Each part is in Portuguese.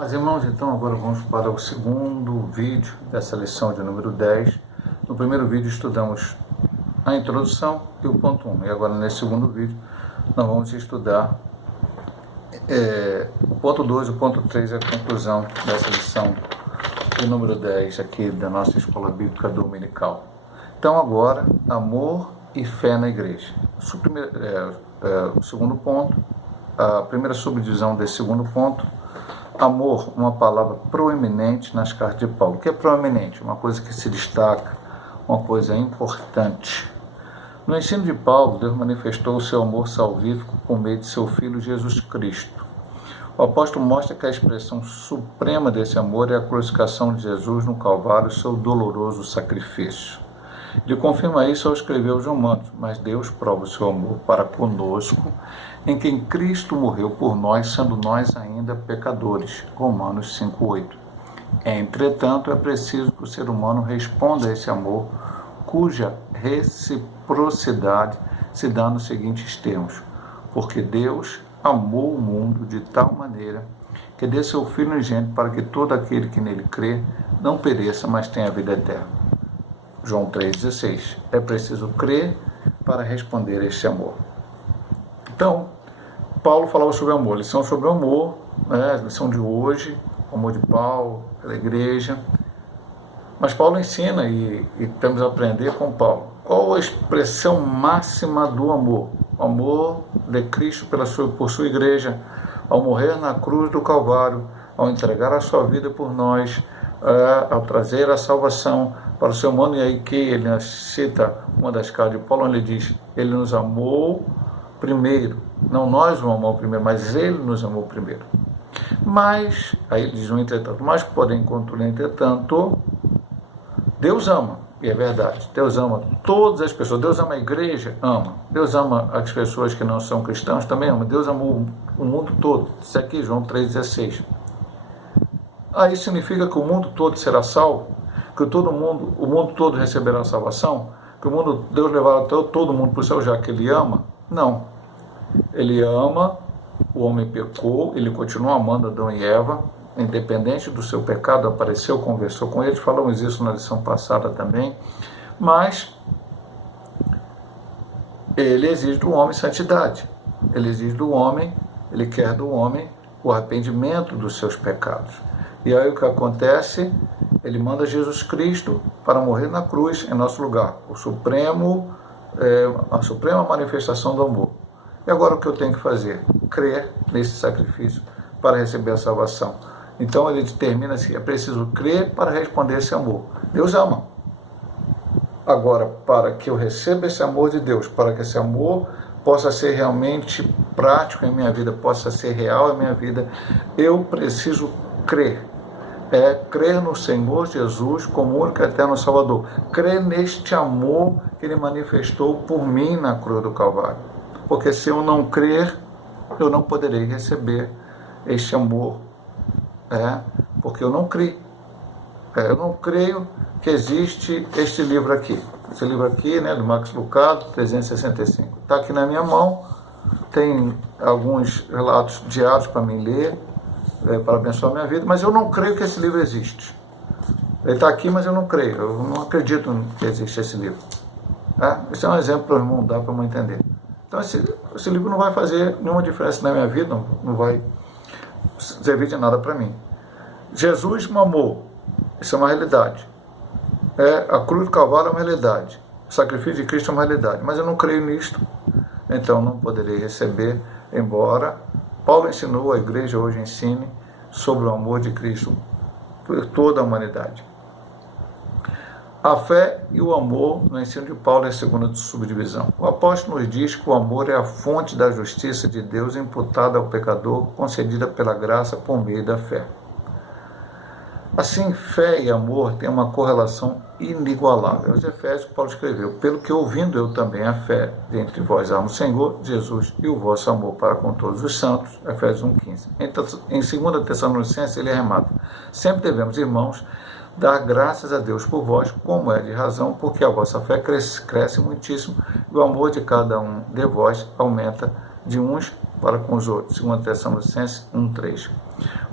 Mas irmãos, então agora vamos para o segundo vídeo dessa lição de número 10. No primeiro vídeo estudamos a introdução e o ponto 1. E agora nesse segundo vídeo nós vamos estudar o ponto 2 e o ponto 3, a conclusão dessa lição de número 10 aqui da nossa Escola Bíblica Dominical. Então agora, amor e fé na igreja. O segundo ponto, a primeira subdivisão desse segundo ponto, amor, uma palavra proeminente nas cartas de Paulo. O que é proeminente? Uma coisa que se destaca, uma coisa importante. No ensino de Paulo, Deus manifestou o seu amor salvífico por meio de seu Filho Jesus Cristo. O apóstolo mostra que a expressão suprema desse amor é a crucificação de Jesus no Calvário, seu doloroso sacrifício. Ele confirma isso ao escrever aos Romanos, mas Deus prova o seu amor para conosco, em quem Cristo morreu por nós, sendo nós ainda pecadores. Romanos 5,8. Entretanto, é preciso que o ser humano responda a esse amor, cuja reciprocidade se dá nos seguintes termos: porque Deus amou o mundo de tal maneira que deu seu Filho unigênito para que todo aquele que nele crê não pereça, mas tenha a vida eterna. João 3,16. É preciso crer para responder a este amor. Então, Paulo falava sobre amor, lição sobre o amor, né? Lição de hoje, o amor de Paulo, pela igreja. Mas Paulo ensina, e temos a aprender com Paulo, qual a expressão máxima do amor? O amor de Cristo por sua igreja, ao morrer na cruz do Calvário, ao entregar a sua vida por nós, ao trazer a salvação para o ser humano. E aí que ele cita uma das cartas de Paulo, onde ele diz: ele nos amou primeiro, não nós o amamos primeiro, mas ele nos amou primeiro. Mas, aí ele diz um entretanto, mas porém, contudo, entretanto, Deus ama, e é verdade, Deus ama todas as pessoas, Deus ama a igreja, ama, Deus ama as pessoas que não são cristãos, também ama, Deus amou o mundo todo. Isso aqui, João 3,16. Aí significa que o mundo todo será salvo, que o mundo todo receberá a salvação, que Deus levará todo mundo para o céu, já que ele ama? Não. Ele ama, o homem pecou, ele continua amando Adão e Eva, independente do seu pecado, apareceu, conversou com eles, falamos isso na lição passada também, mas ele exige do homem santidade, ele exige do homem, ele quer do homem o arrependimento dos seus pecados. E aí o que acontece? Ele manda Jesus Cristo para morrer na cruz em nosso lugar, a suprema manifestação do amor. E agora o que eu tenho que fazer? Crer nesse sacrifício para receber a salvação. Então ele determina assim: é preciso crer para responder esse amor. Deus ama. Agora, para que eu receba esse amor de Deus, para que esse amor possa ser realmente prático em minha vida, possa ser real em minha vida, eu preciso crer. Crer no Senhor Jesus como único e eterno Salvador. Crer neste amor que Ele manifestou por mim na cruz do Calvário. Porque se eu não crer, eu não poderei receber este amor. Porque eu não creio. Eu não creio que existe este livro aqui. Esse livro aqui, né, do Max Lucado, 365. Está aqui na minha mão. Tem alguns relatos diários para mim ler, para abençoar a minha vida, mas eu não creio que esse livro existe. Ele está aqui, mas eu não creio, eu não acredito que existe esse livro. Esse é um exemplo para o irmão dar, para eu entender. Então esse livro não vai fazer nenhuma diferença na minha vida, não vai servir de nada para mim. Jesus me amou, isso é uma realidade. A cruz do Calvário é uma realidade, o sacrifício de Cristo é uma realidade, mas eu não creio nisto, então não poderei receber, embora Paulo ensinou, a igreja hoje ensine sobre o amor de Cristo por toda a humanidade. A fé e o amor no ensino de Paulo é a segunda subdivisão. O apóstolo nos diz que o amor é a fonte da justiça de Deus imputada ao pecador, concedida pela graça por meio da fé. Assim, fé e amor têm uma correlação inigualável. Os Efésios, Paulo escreveu: pelo que ouvindo eu também a fé entre vós amo o Senhor Jesus e o vosso amor para com todos os santos. Efésios 1,15. Em 2 Tessalonicenses ele arremata: sempre devemos, irmãos, dar graças a Deus por vós, como é de razão, porque a vossa fé cresce muitíssimo e o amor de cada um de vós aumenta de uns para com os outros. 2 Tessalonicenses 1,3.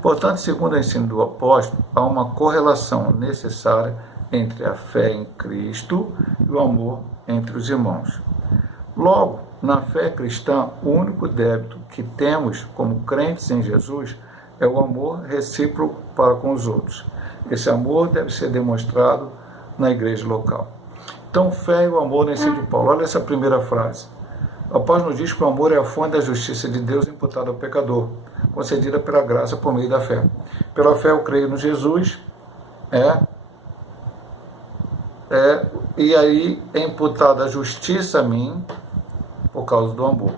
Portanto, segundo o ensino do apóstolo, há uma correlação necessária entre a fé em Cristo e o amor entre os irmãos. Logo, na fé cristã, o único débito que temos como crentes em Jesus é o amor recíproco para com os outros. Esse amor deve ser demonstrado na igreja local. Então, fé e o amor no ensino de Paulo. Olha essa primeira frase. O apóstolo nos diz que o amor é a fonte da justiça de Deus imputada ao pecador, concedida pela graça por meio da fé. Pela fé eu creio no Jesus, e aí é imputada a justiça a mim por causa do amor.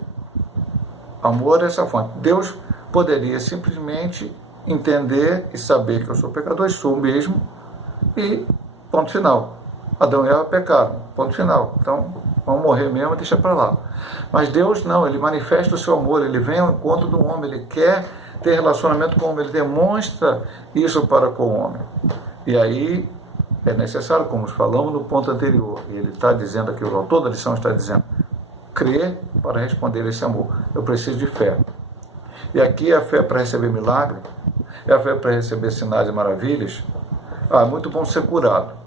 Amor é essa fonte. Deus poderia simplesmente entender e saber que eu sou pecador, e sou mesmo, e ponto final. Adão e Eva pecaram, ponto final. Então, vão morrer mesmo, deixa para lá. Mas Deus não, Ele manifesta o seu amor, Ele vem ao encontro do homem, Ele quer ter relacionamento com o homem, Ele demonstra isso para com o homem. E aí é necessário, como falamos no ponto anterior, e ele está dizendo aqui, o autor da lição está dizendo, crer para responder esse amor. Eu preciso de fé. E aqui é a fé para receber milagre, é a fé para receber sinais e maravilhas. É muito bom ser curado.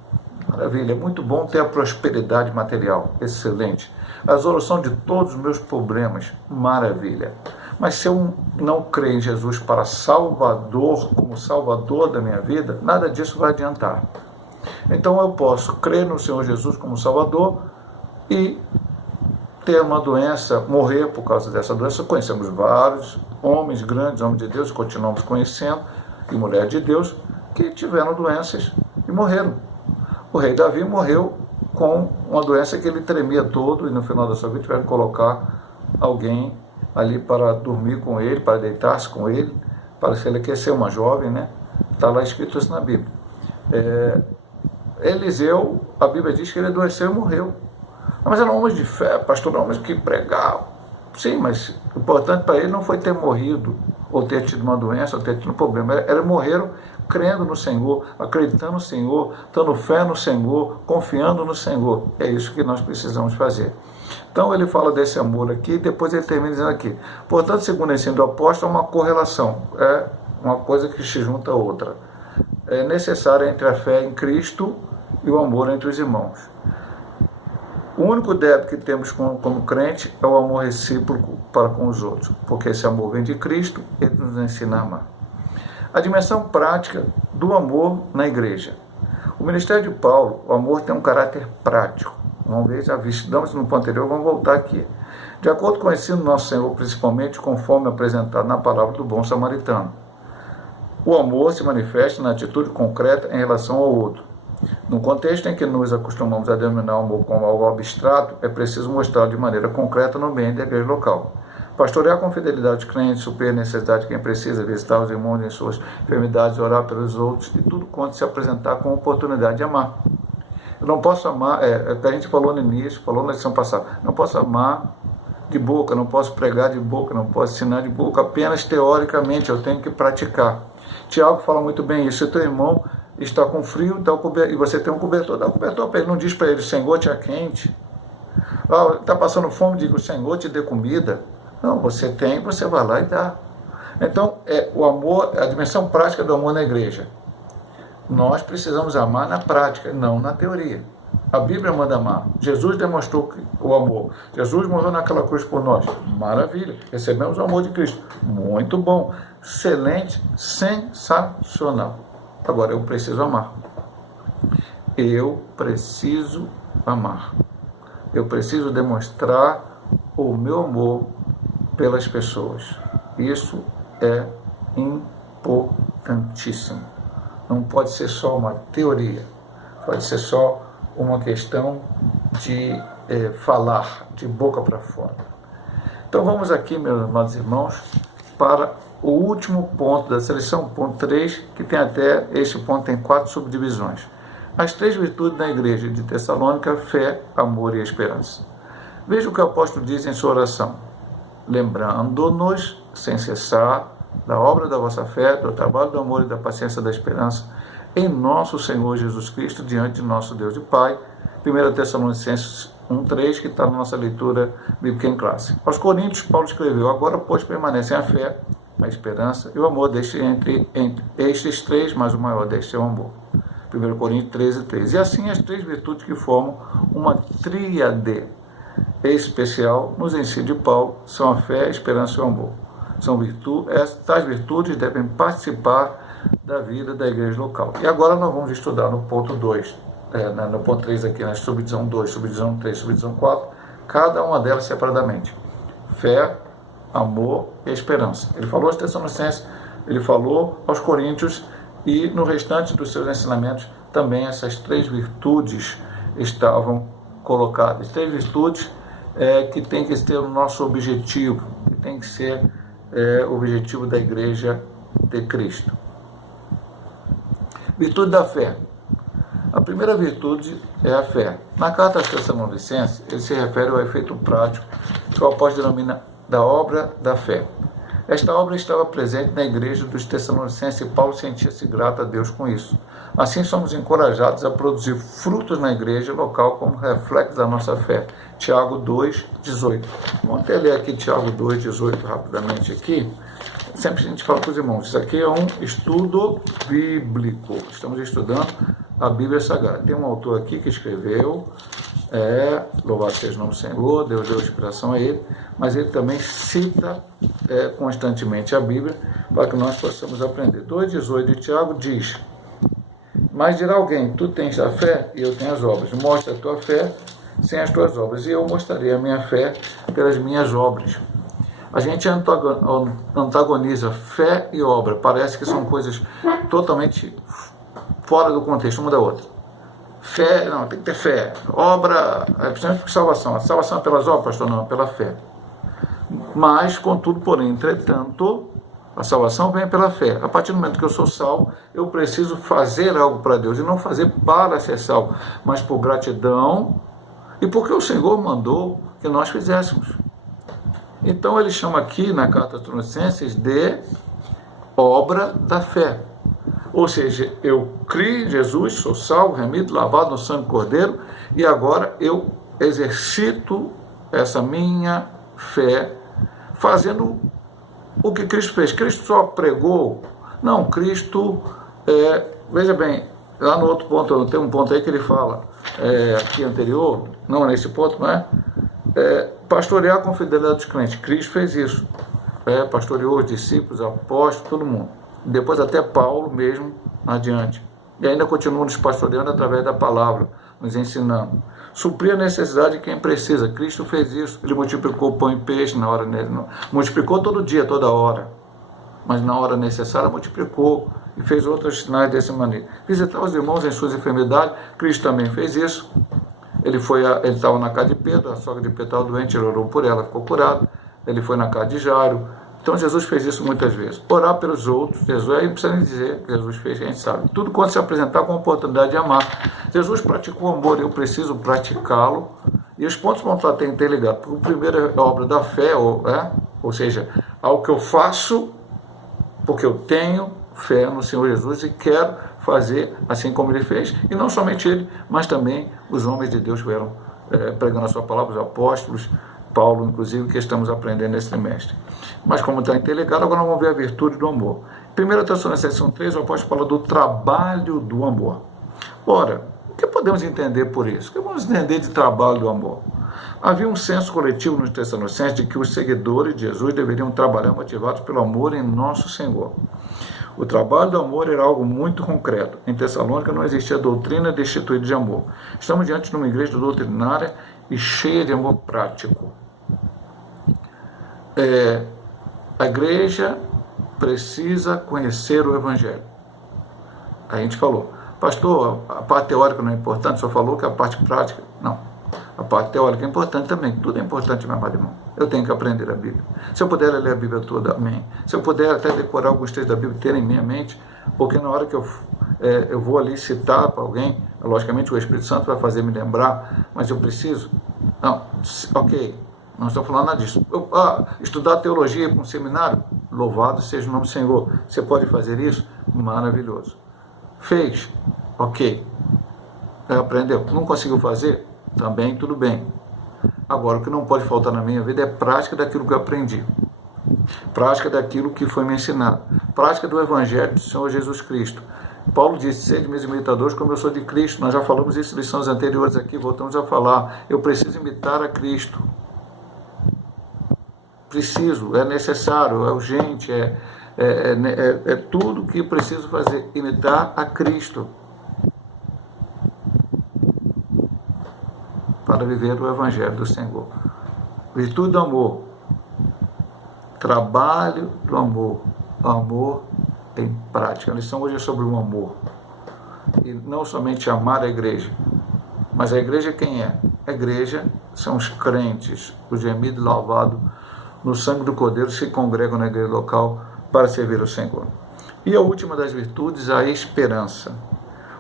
Maravilha, é muito bom ter a prosperidade material, excelente. A resolução de todos os meus problemas, maravilha. Mas se eu não crer em Jesus para Salvador, como Salvador da minha vida, nada disso vai adiantar. Então eu posso crer no Senhor Jesus como Salvador e ter uma doença, morrer por causa dessa doença. Conhecemos vários homens grandes, homens de Deus, continuamos conhecendo, e mulheres de Deus, que tiveram doenças e morreram. O rei Davi morreu com uma doença que ele tremia todo, e no final da sua vida tiveram que colocar alguém ali para dormir com ele, para deitar-se com ele, para se ele aquecer, uma jovem, né? Está lá escrito isso na Bíblia. Eliseu, a Bíblia diz que ele adoeceu e morreu. Mas era um homem de fé, pastor, um homem que pregava. Sim, mas o importante para ele não foi ter morrido, ou ter tido uma doença, ou ter tido um problema. Eles morreram crendo no Senhor, acreditando no Senhor, dando fé no Senhor, confiando no Senhor. É isso que nós precisamos fazer. Então ele fala desse amor aqui, depois ele termina dizendo aqui. Portanto, segundo o ensino do apóstolo, é uma correlação, é uma coisa que se junta a outra. É necessária entre a fé em Cristo e o amor entre os irmãos. O único débito que temos como crente é o amor recíproco para com os outros, porque esse amor vem de Cristo, ele nos ensina a amar. A dimensão prática do amor na igreja. O ministério de Paulo, o amor tem um caráter prático. Uma vez já estudamos no ponto anterior, vamos voltar aqui. De acordo com o ensino do nosso Senhor, principalmente conforme apresentado na palavra do bom samaritano, o amor se manifesta na atitude concreta em relação ao outro. No contexto em que nos acostumamos a denominar o amor como algo abstrato, é preciso mostrá-lo de maneira concreta no ambiente da igreja local. Pastorear com fidelidade os crentes, suprir a necessidade de quem precisa, visitar os irmãos em suas enfermidades, orar pelos outros, e tudo quanto se apresentar com oportunidade de amar. Eu não posso amar, a gente falou no início, falou na lição passada, não posso amar de boca, não posso pregar de boca, não posso ensinar de boca, apenas teoricamente, eu tenho que praticar. Tiago fala muito bem isso. Se teu irmão está com frio, e você tem um cobertor, dá um cobertor para ele, não diz para ele, o Senhor te é quente. Está passando fome, diga, o Senhor te dê comida. Não, você tem, você vai lá e dá. Então, o amor, a dimensão prática do amor na igreja. Nós precisamos amar na prática, não na teoria. A Bíblia manda amar. Jesus demonstrou o amor. Jesus morreu naquela cruz por nós. Maravilha. Recebemos o amor de Cristo. Muito bom. Excelente. Sensacional. Agora, eu preciso amar. Eu preciso amar. Eu preciso demonstrar o meu amor pelas pessoas. Isso é importantíssimo. Não pode ser só uma teoria. Pode ser só uma questão de falar de boca para fora. Então vamos aqui, meus amados irmãos, para o último ponto da seleção, ponto 3, que tem até, este ponto tem 4 subdivisões. As 3 virtudes da igreja de Tessalônica: fé, amor e esperança. Veja o que o apóstolo diz em sua oração: lembrando-nos sem cessar da obra da vossa fé, do trabalho do amor e da paciência da esperança em nosso Senhor Jesus Cristo, diante de nosso Deus e Pai. 1 Tessalonicenses 1:3, que está na nossa leitura bíblica em classe. Aos Coríntios, Paulo escreveu: agora, pois, permanecem a fé, a esperança e o amor. Entre estes três, mas o maior destes é o amor. 1 Coríntios 13, 13. E assim as três virtudes que formam uma tríade especial nos ensinos de Paulo são a fé, a esperança e o amor. Estas virtudes devem participar da vida da igreja local. E agora nós vamos estudar no ponto 2, no ponto 3 aqui, na subdivisão 2, subdivisão 3, subdivisão 4, cada uma delas separadamente. Fé, amor e esperança. Ele falou aos Tessalonicenses, ele falou aos Coríntios, e no restante dos seus ensinamentos também essas três virtudes estavam colocadas. Três virtudes que tem que ser o nosso objetivo, que tem que ser o objetivo da igreja de Cristo. Virtude da fé. A primeira virtude é a fé. Na carta aos Tessalonicenses, ele se refere ao efeito prático que o apóstolo denomina da obra da fé. Esta obra estava presente na igreja dos Tessalonicenses e Paulo sentia-se grato a Deus com isso. Assim somos encorajados a produzir frutos na igreja local como reflexo da nossa fé. Tiago 2, 18. Vamos até ler aqui Tiago 2, 18 rapidamente aqui. Sempre a gente fala para os irmãos, isso aqui é um estudo bíblico. Estamos estudando a Bíblia Sagrada. Tem um autor aqui que escreveu, louvado seja o nome do Senhor, Deus deu inspiração a ele, mas ele também cita constantemente a Bíblia para que nós possamos aprender. 2,18 de Tiago diz: mas dirá alguém, tu tens a fé e eu tenho as obras. Mostra a tua fé sem as tuas obras, e eu mostrarei a minha fé pelas minhas obras. A gente antagoniza fé e obra. Parece que são coisas totalmente fora do contexto, uma da outra. Fé, não, tem que ter fé. Obra, principalmente por salvação. A salvação é pelas obras, pastor? Não, é pela fé. Mas, contudo, porém, entretanto, a salvação vem pela fé. A partir do momento que eu sou salvo, eu preciso fazer algo para Deus. E não fazer para ser salvo, mas por gratidão e porque o Senhor mandou que nós fizéssemos. Então ele chama aqui na carta aos Tessalonicenses de obra da fé. Ou seja, eu criei em Jesus, sou salvo, remido, lavado no sangue do Cordeiro, e agora eu exercito essa minha fé, fazendo o que Cristo fez. Cristo só pregou? Não, Cristo, veja bem, lá no outro ponto, tem um ponto aí que ele fala, aqui anterior, não nesse ponto, não é? Pastorear com fidelidade dos crentes. Cristo fez isso. Pastoreou os discípulos, apóstolos, todo mundo. Depois até Paulo mesmo adiante. E ainda continua nos pastoreando através da palavra, nos ensinando. Suprir a necessidade de quem precisa. Cristo fez isso. Ele multiplicou pão e peixe na hora, multiplicou todo dia, toda hora. Mas na hora necessária multiplicou e fez outros sinais dessa maneira. Visitar os irmãos em suas enfermidades. Cristo também fez isso. Ele estava na casa de Pedro, a sogra de Pedro estava doente, ele orou por ela, ficou curado. Ele foi na casa de Jairo. Então Jesus fez isso muitas vezes. Orar pelos outros, Jesus, aí não precisa nem dizer que Jesus fez, a gente sabe. Tudo quanto se apresentar com a oportunidade de amar. Jesus praticou o amor, eu preciso praticá-lo. E os pontos vão estar interligados. O primeiro é a obra da fé, ou seja, algo que eu faço porque eu tenho fé no Senhor Jesus e quero fazer assim como ele fez. E não somente ele, mas também os homens de Deus vieram pregando a sua palavra, os apóstolos, Paulo, inclusive, que estamos aprendendo nesse trimestre. Mas como está interligado, agora nós vamos ver a virtude do amor. 1 Tessalonicenses 3, o apóstolo fala do trabalho do amor. Ora, o que podemos entender por isso? O que vamos entender de trabalho do amor? Havia um senso coletivo nos Tessalonicenses de que os seguidores de Jesus deveriam trabalhar motivados pelo amor em nosso Senhor. O trabalho do amor era algo muito concreto. Em Tessalônica não existia doutrina destituída de amor. Estamos diante de uma igreja doutrinária e cheia de amor prático. A igreja precisa conhecer o Evangelho. A gente falou, pastor, a parte teórica não é importante, só falou que a parte prática, não. A parte teórica é importante também, tudo é importante, meu amado irmão. Eu tenho que aprender a Bíblia. Se eu puder ler a Bíblia toda, amém. Se eu puder até decorar alguns textos da Bíblia, ter em minha mente, porque na hora que eu vou ali citar para alguém, logicamente o Espírito Santo vai fazer me lembrar, mas eu preciso. Não, ok, não estou falando nada disso. Estudar teologia para um seminário, louvado seja o nome do Senhor. Você pode fazer isso? Maravilhoso. Fez? Ok. Aprendeu? Não conseguiu fazer? Também tudo bem. Agora, o que não pode faltar na minha vida é prática daquilo que eu aprendi. prática daquilo que foi me ensinado, prática do Evangelho do Senhor Jesus Cristo. Paulo disse: sede meus imitadores como eu sou de Cristo. Nós já falamos isso em lições anteriores aqui, voltamos a falar. Eu preciso imitar a Cristo. Preciso, é necessário, é urgente, é tudo que preciso fazer, imitar a Cristo para viver o Evangelho do Senhor. Virtude do amor, trabalho do amor, amor em prática. A lição hoje é sobre o amor, e não somente amar a igreja, mas a igreja quem é? A igreja são os crentes, os gemidos lavados no sangue do Cordeiro, se congregam na igreja local para servir o Senhor. E a última das virtudes, a esperança.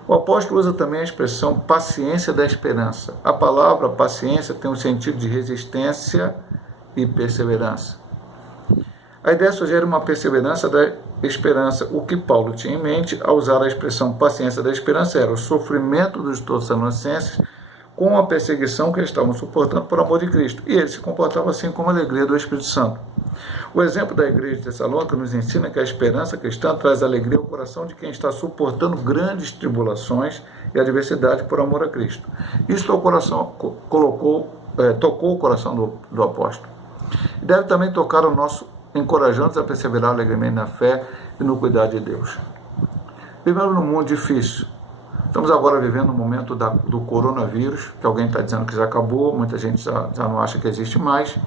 O apóstolo usa também a expressão paciência da esperança. A palavra paciência tem um sentido de resistência e perseverança. A ideia sugere uma perseverança da esperança. O que Paulo tinha em mente ao usar a expressão paciência da esperança era o sofrimento dos Tessalonicenses com a perseguição que eles estavam suportando por amor de Cristo. E ele se comportava assim com a alegria do Espírito Santo. O exemplo da igreja de Tessalônica nos ensina que a esperança cristã traz alegria ao coração de quem está suportando grandes tribulações e adversidade por amor a Cristo. Isso tocou o coração do apóstolo. E deve também tocar o nosso, encorajando-nos a perseverar alegremente na fé e no cuidado de Deus. Vivemos num mundo difícil. Estamos agora vivendo o momento do coronavírus, que alguém está dizendo que já acabou, muita gente já não acha que existe mais.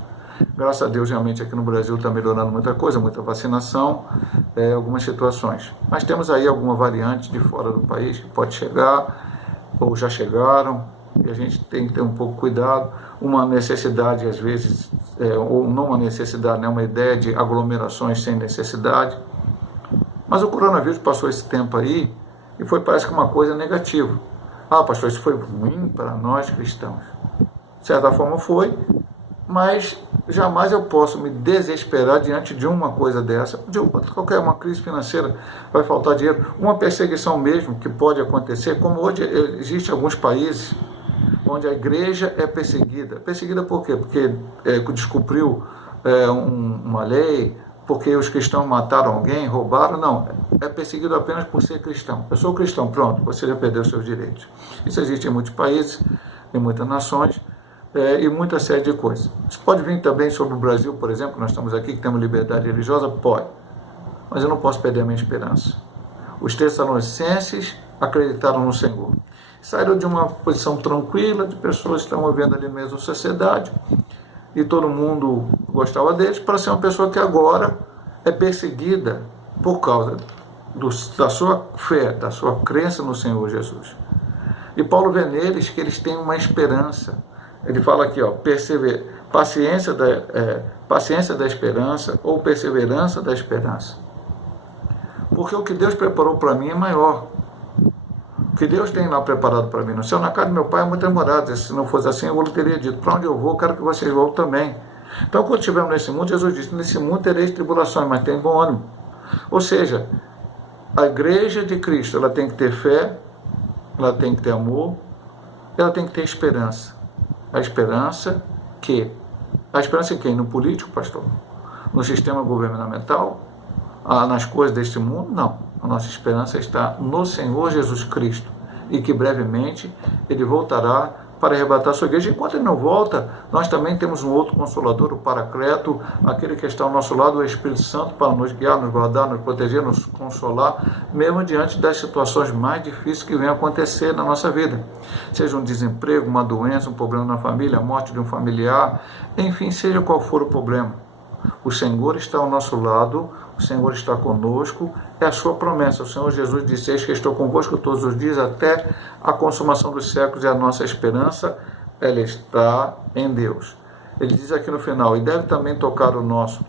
Graças a Deus, realmente aqui no Brasil está melhorando muita coisa, muita vacinação, algumas situações. Mas temos aí alguma variante de fora do país que pode chegar, ou já chegaram, e a gente tem que ter um pouco de cuidado. Uma necessidade, às vezes, ou não uma necessidade, né, uma ideia de aglomerações sem necessidade. Mas o coronavírus passou esse tempo aí, e parece que uma coisa negativa. Ah, pastor, isso foi ruim para nós cristãos. De certa forma foi, mas jamais eu posso me desesperar diante de uma coisa dessa. De qualquer uma crise financeira, vai faltar dinheiro, uma perseguição mesmo que pode acontecer, como hoje existe alguns países onde a igreja é perseguida. Perseguida por quê? Porque descobriu uma lei, porque os cristãos mataram alguém, roubaram. Não, é perseguido apenas por ser cristão. Eu sou cristão, pronto, você já perdeu seus direitos. Isso existe em muitos países, em muitas nações, e muita série de coisas. Isso pode vir também sobre o Brasil, por exemplo, nós estamos aqui, que temos liberdade religiosa, pode. Mas eu não posso perder a minha esperança. Os Tessalonicenses acreditaram no Senhor. Saíram de uma posição tranquila, de pessoas que estavam vivendo ali na mesma sociedade, e todo mundo gostava deles, para ser uma pessoa que agora é perseguida por causa da sua fé, da sua crença no Senhor Jesus. E Paulo vê neles que eles têm uma esperança. Ele fala aqui, paciência da esperança ou perseverança da esperança. Porque o que Deus preparou para mim é maior. O que Deus tem lá preparado para mim no céu, na casa do meu pai é muitas moradas. Se não fosse assim, eu lhe teria dito: para onde eu vou, quero que vocês vão também. Então, quando estivermos nesse mundo, Jesus disse: nesse mundo tereis tribulações, mas tem bom ânimo. Ou seja, a igreja de Cristo, ela tem que ter fé, ela tem que ter amor, ela tem que ter esperança. A esperança em quem? No político, pastor? No sistema governamental? Nas coisas deste mundo? Não. A nossa esperança está no Senhor Jesus Cristo, e que brevemente Ele voltará para arrebatar a sua igreja. Enquanto Ele não volta, nós também temos um outro Consolador, o Paracleto, aquele que está ao nosso lado, o Espírito Santo, para nos guiar, nos guardar, nos proteger, nos consolar, mesmo diante das situações mais difíceis que vêm acontecer na nossa vida. Seja um desemprego, uma doença, um problema na família, a morte de um familiar, enfim, seja qual for o problema. O Senhor está ao nosso lado, o Senhor está conosco, é a sua promessa. O Senhor Jesus disse: eis que estou convosco todos os dias até a consumação dos séculos, e a nossa esperança, ela está em Deus. Ele diz aqui no final, e deve também tocar o nosso.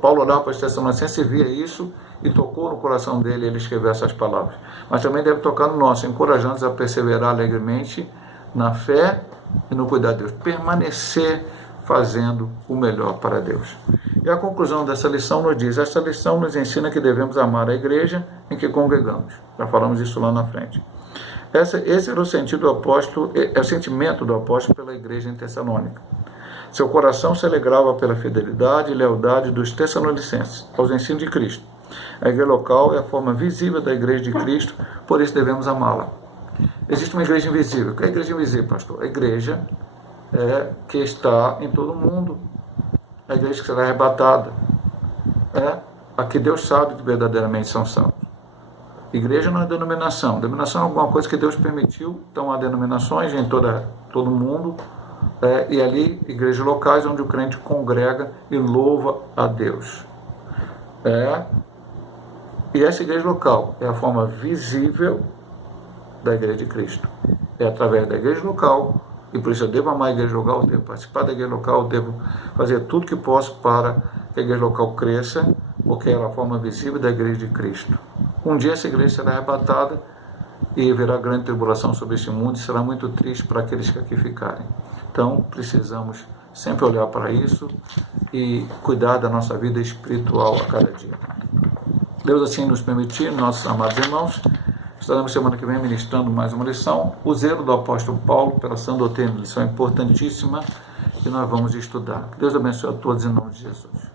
Paulo olhava para os Tessalonicenses e via isso, e tocou no coração dele, ele escreveu essas palavras. Mas também deve tocar no nosso, encorajando-nos a perseverar alegremente na fé e no cuidado de Deus. Permanecer fazendo o melhor para Deus. E a conclusão dessa lição nos diz: essa lição nos ensina que devemos amar a igreja em que congregamos. Já falamos isso lá na frente. Esse era o sentido do apóstolo, é o sentimento do apóstolo pela igreja em Tessalônica. Seu coração se alegrava pela fidelidade e lealdade dos Tessalonicenses aos ensinos de Cristo. A igreja local é a forma visível da igreja de Cristo, por isso devemos amá-la. Existe uma igreja invisível. O que é a igreja invisível, pastor? A igreja que está em todo o mundo. A igreja que será arrebatada. A que Deus sabe que verdadeiramente são santos. Igreja não é denominação. Denominação é alguma coisa que Deus permitiu. Então há denominações em todo o mundo. E ali, igrejas locais onde o crente congrega e louva a Deus. E essa igreja local é a forma visível da igreja de Cristo. É através da igreja local, e por isso eu devo amar a igreja local, eu devo participar da igreja local, eu devo fazer tudo que posso para que a igreja local cresça, porque ela é a forma visível da igreja de Cristo. Um dia essa igreja será arrebatada e haverá grande tribulação sobre este mundo, e será muito triste para aqueles que aqui ficarem. Então precisamos sempre olhar para isso e cuidar da nossa vida espiritual a cada dia. Deus assim nos permitir, nossos amados irmãos, estaremos semana que vem ministrando mais uma lição, o zelo do apóstolo Paulo pela sã doutrina, lição importantíssima que nós vamos estudar. Que Deus abençoe a todos em nome de Jesus.